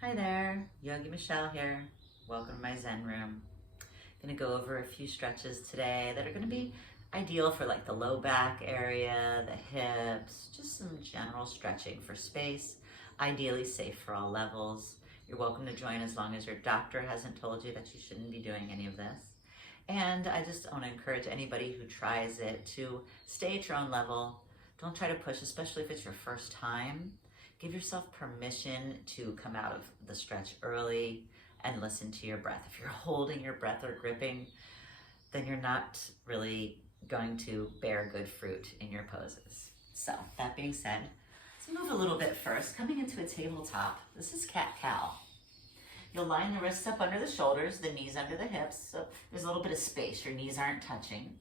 Hi there, Yogi Michelle here. Welcome to my Zen room. I'm gonna go over a few stretches today that are gonna be ideal for like the low back area, the hips, just some general stretching for space, ideally safe for all levels. You're welcome to join as long as your doctor hasn't told you that you shouldn't be doing any of this. And I just want to encourage anybody who tries it to stay at your own level. Don't try to push, especially if it's your first time. Give yourself permission to come out of the stretch early and listen to your breath. If you're holding your breath or gripping, then you're not really going to bear good fruit in your poses. So that being said, let's move a little bit first. Coming into a tabletop, this is cat-cow. You'll line the wrists up under the shoulders, the knees under the hips, so there's a little bit of space. Your knees aren't touching.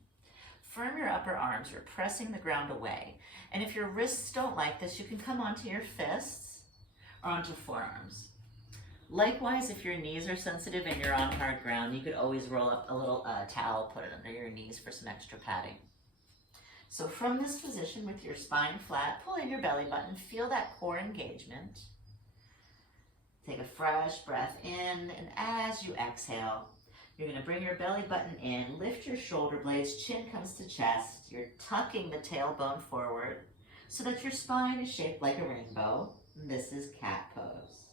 Firm your upper arms. You're pressing the ground away. And if your wrists don't like this, you can come onto your fists or onto forearms. Likewise, if your knees are sensitive and you're on hard ground, you could always roll up a little towel, put it under your knees for some extra padding. So from this position with your spine flat, pull in your belly button, feel that core engagement. Take a fresh breath in, and as you exhale, you're going to bring your belly button in, lift your shoulder blades, chin comes to chest. You're tucking the tailbone forward so that your spine is shaped like a rainbow. This is cat pose.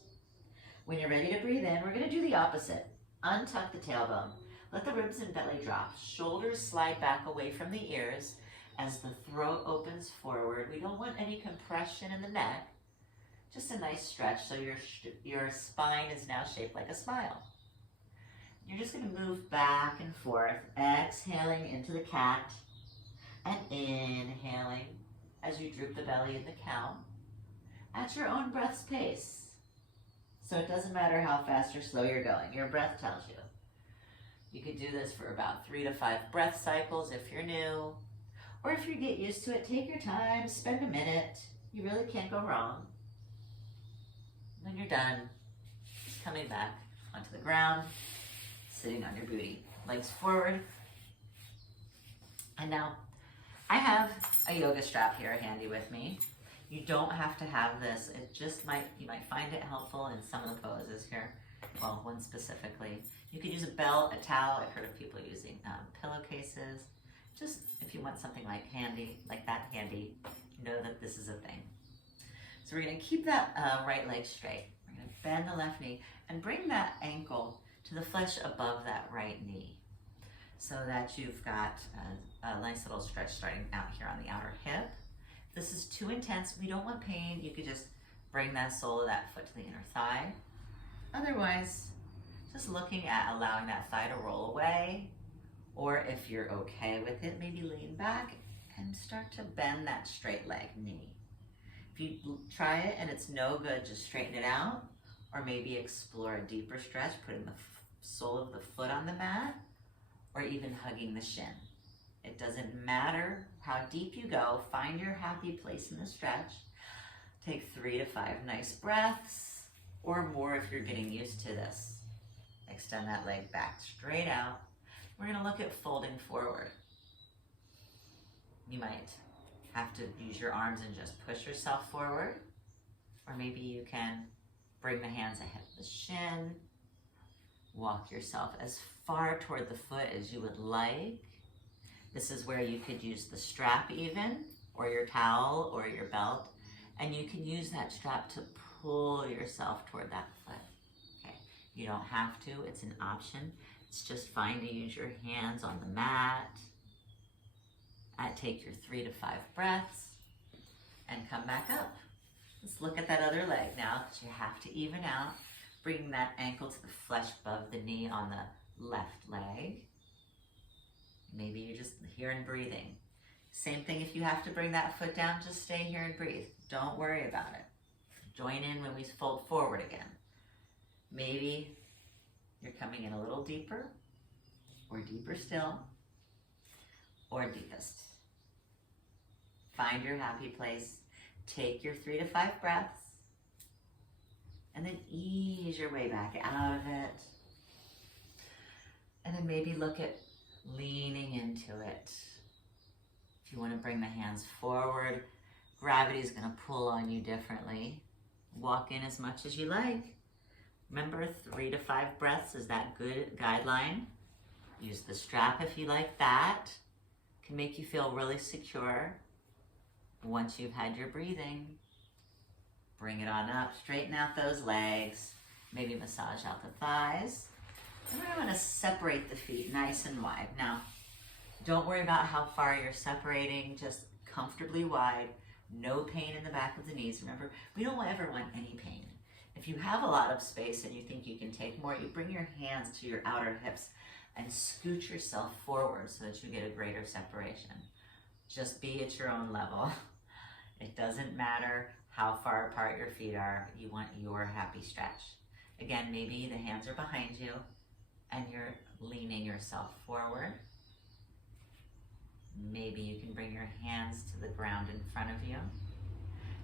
When you're ready to breathe in, we're going to do the opposite. Untuck the tailbone. Let the ribs and belly drop. Shoulders slide back away from the ears as the throat opens forward. We don't want any compression in the neck. Just a nice stretch so your spine is now shaped like a smile. You're just going to move back and forth, exhaling into the cat and inhaling as you droop the belly in the cow at your own breath's pace. So it doesn't matter how fast or slow you're going, your breath tells you. You could do this for about 3 to 5 breath cycles if you're new, or if you get used to it, take your time, spend a minute. You really can't go wrong. When you're done, coming back onto the ground, sitting on your booty, legs forward. And now I have a yoga strap here handy with me. You don't have to have this. It just you might find it helpful in some of the poses here. Well, one specifically. You could use a belt, a towel. I've heard of people using pillowcases. Just if you want something like that handy, know that this is a thing. So we're going to keep that right leg straight. We're going to bend the left knee and bring that ankle to the flesh above that right knee so that you've got a nice little stretch starting out here on the outer hip. If this is too intense, we don't want pain. You could just bring that sole of that foot to the inner thigh. Otherwise, just looking at allowing that thigh to roll away, or if you're okay with it, maybe lean back and start to bend that straight leg knee. If you try it and it's no good, just straighten it out, or maybe explore a deeper stretch, putting the sole of the foot on the mat, or even hugging the shin. It doesn't matter how deep you go, find your happy place in the stretch. Take 3 to 5 nice breaths, or more if you're getting used to this. Extend that leg back straight out. We're going to look at folding forward. You might have to use your arms and just push yourself forward, or maybe you can bring the hands ahead of the shin, walk yourself as far toward the foot as you would like. This is where you could use the strap even, or your towel, or your belt, and you can use that strap to pull yourself toward that foot. Okay, you don't have to, it's an option. It's just fine to use your hands on the mat. Take your 3 to 5 breaths and come back up. Let's look at that other leg now, because you have to even out. Bringing that ankle to the flesh above the knee on the left leg. Maybe you're just here and breathing. Same thing if you have to bring that foot down, just stay here and breathe. Don't worry about it. Join in when we fold forward again. Maybe you're coming in a little deeper, or deeper still, or deepest. Find your happy place. Take your 3 to 5 breaths, and then ease your way back out of it. And then maybe look at leaning into it. If you want to bring the hands forward, gravity is going to pull on you differently. Walk in as much as you like. Remember, 3 to 5 breaths is that good guideline. Use the strap if you like that. Can make you feel really secure. Once you've had your breathing, bring it on up, straighten out those legs, maybe massage out the thighs. And we're going to separate the feet nice and wide. Now, don't worry about how far you're separating, just comfortably wide, no pain in the back of the knees. Remember, we don't ever want any pain. If you have a lot of space and you think you can take more, you bring your hands to your outer hips and scoot yourself forward so that you get a greater separation. Just be at your own level. It doesn't matter how far apart your feet are. You want your happy stretch. Again, maybe the hands are behind you and you're leaning yourself forward. Maybe you can bring your hands to the ground in front of you.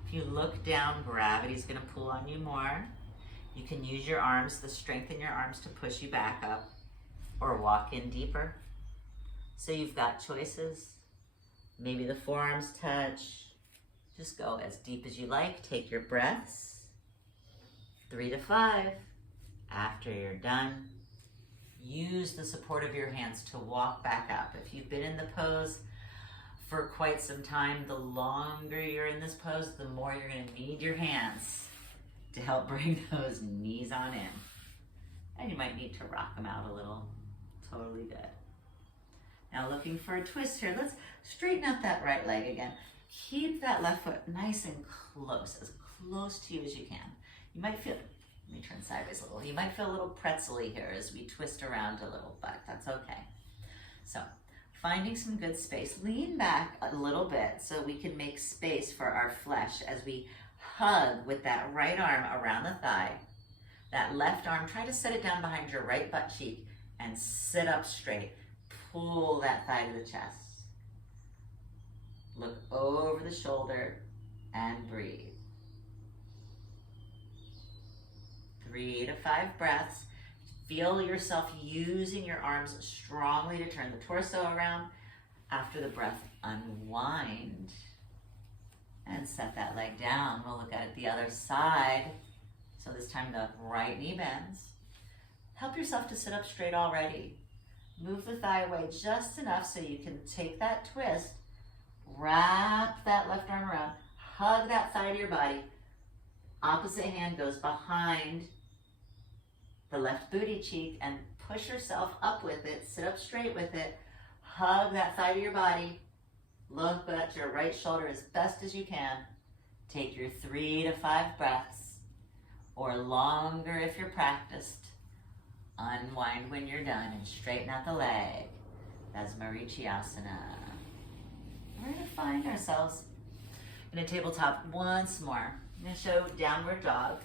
If you look down, gravity's going to pull on you more. You can use your arms, the strength in your arms, to push you back up or walk in deeper. So you've got choices. Maybe the forearms touch. Just go as deep as you like. Take your breaths. 3 to 5. After you're done, use the support of your hands to walk back up. If you've been in the pose for quite some time, the longer you're in this pose, the more you're going to need your hands to help bring those knees on in. And you might need to rock them out a little. Totally good. Now looking for a twist here. Let's straighten out that right leg again. Keep that left foot nice and close, as close to you as you can. You might feel, let me turn sideways a little. You might feel a little pretzel-y here as we twist around a little, but that's okay. So finding some good space. Lean back a little bit so we can make space for our flesh as we hug with that right arm around the thigh. That left arm, try to set it down behind your right butt cheek and sit up straight. Pull that thigh to the chest. Look over the shoulder and breathe. 3 to 5 breaths. Feel yourself using your arms strongly to turn the torso around. After the breath, unwind and set that leg down. We'll look at it the other side. So this time the right knee bends. Help yourself to sit up straight already. Move the thigh away just enough so you can take that twist, wrap that left arm around, hug that thigh to your body. Opposite hand goes behind the left booty cheek and push yourself up with it, sit up straight with it, hug that thigh to your body, look at your right shoulder as best as you can. Take your 3 to 5 breaths, or longer if you're practiced. Unwind when you're done and straighten out the leg. That's Marichyasana. We're going to find ourselves in a tabletop once more. I'm going to show downward dog.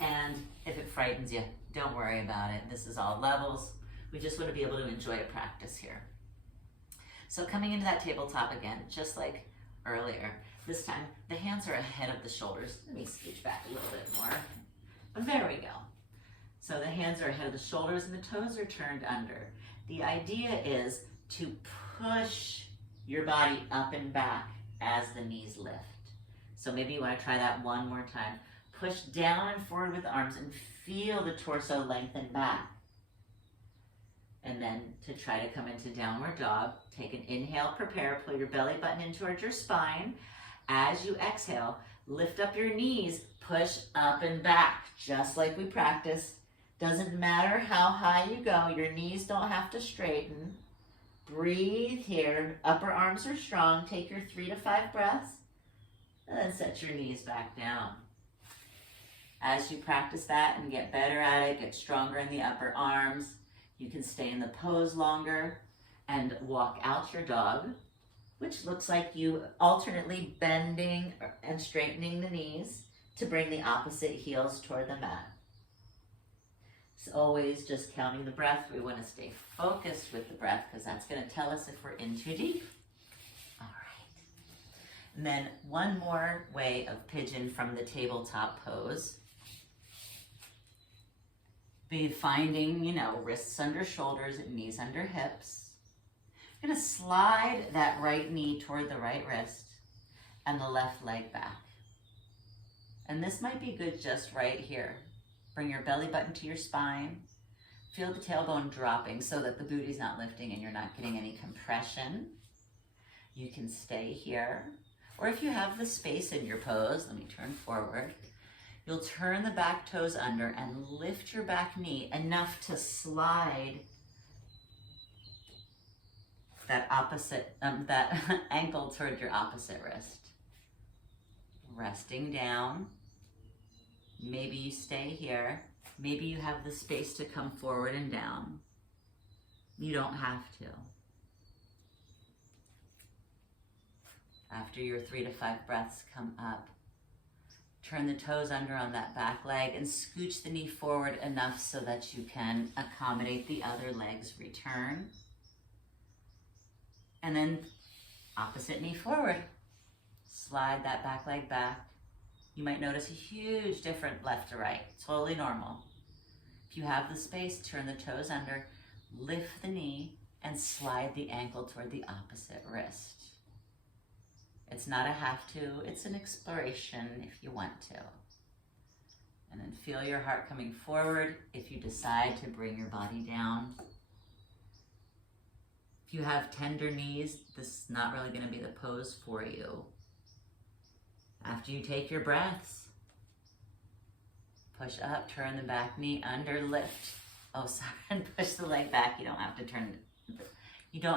And if it frightens you, don't worry about it. This is all levels. We just want to be able to enjoy a practice here. So coming into that tabletop again, just like earlier, this time the hands are ahead of the shoulders. Let me scooch back a little bit more. There we go. So the hands are ahead of the shoulders and the toes are turned under. The idea is to push your body up and back as the knees lift. So maybe you want to try that one more time. Push down and forward with the arms and feel the torso lengthen back. And then to try to come into downward dog, take an inhale, prepare, pull your belly button in towards your spine. As you exhale, lift up your knees, push up and back, just like we practiced. Doesn't matter how high you go, your knees don't have to straighten. Breathe here, upper arms are strong. Take your 3 to 5 breaths, and then set your knees back down. As you practice that and get better at it, get stronger in the upper arms, you can stay in the pose longer and walk out your dog, which looks like you alternately bending and straightening the knees to bring the opposite heels toward the mat. It's always just counting the breath. We want to stay focused with the breath because that's going to tell us if we're in too deep. All right. And then one more way of pigeon from the tabletop pose. Be finding, wrists under shoulders, knees under hips. You're going to slide that right knee toward the right wrist and the left leg back. And this might be good just right here. Bring your belly button to your spine. Feel the tailbone dropping so that the booty's not lifting and you're not getting any compression. You can stay here. Or if you have the space in your pose, let me turn forward. You'll turn the back toes under and lift your back knee enough to slide that ankle toward your opposite wrist. Resting down. Maybe you stay here. Maybe you have the space to come forward and down. You don't have to. After your 3 to 5 breaths, come up. Turn the toes under on that back leg and scooch the knee forward enough so that you can accommodate the other leg's return. And then opposite knee forward. Slide that back leg back. You might notice a huge difference left to right. Totally normal. If you have the space, turn the toes under, lift the knee, and slide the ankle toward the opposite wrist. It's not a have to, it's an exploration if you want to. And then feel your heart coming forward if you decide to bring your body down. If you have tender knees, this is not really going to be the pose for you. After you take your breaths, push up, turn the back knee under, lift. Oh, sorry, and push the leg back. You don't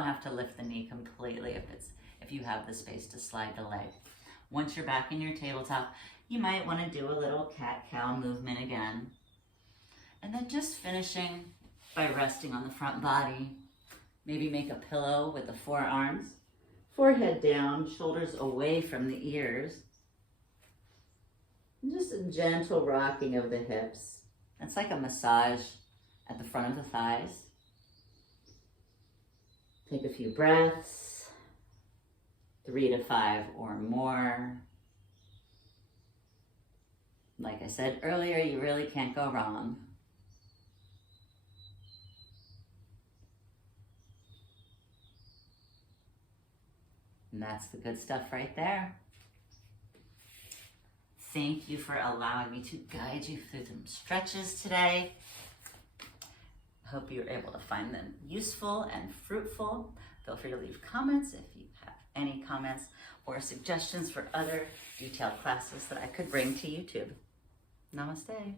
have to lift the knee completely if you have the space to slide the leg. Once you're back in your tabletop, you might want to do a little cat-cow movement again. And then just finishing by resting on the front body. Maybe make a pillow with the forearms. Forehead down, shoulders away from the ears. And just a gentle rocking of the hips. It's like a massage at the front of the thighs. Take a few breaths, 3 to 5 or more. Like I said earlier, you really can't go wrong. And that's the good stuff right there. Thank you for allowing me to guide you through some stretches today. I hope you're able to find them useful and fruitful. Feel free to leave comments if you have any comments or suggestions for other detailed classes that I could bring to YouTube. Namaste.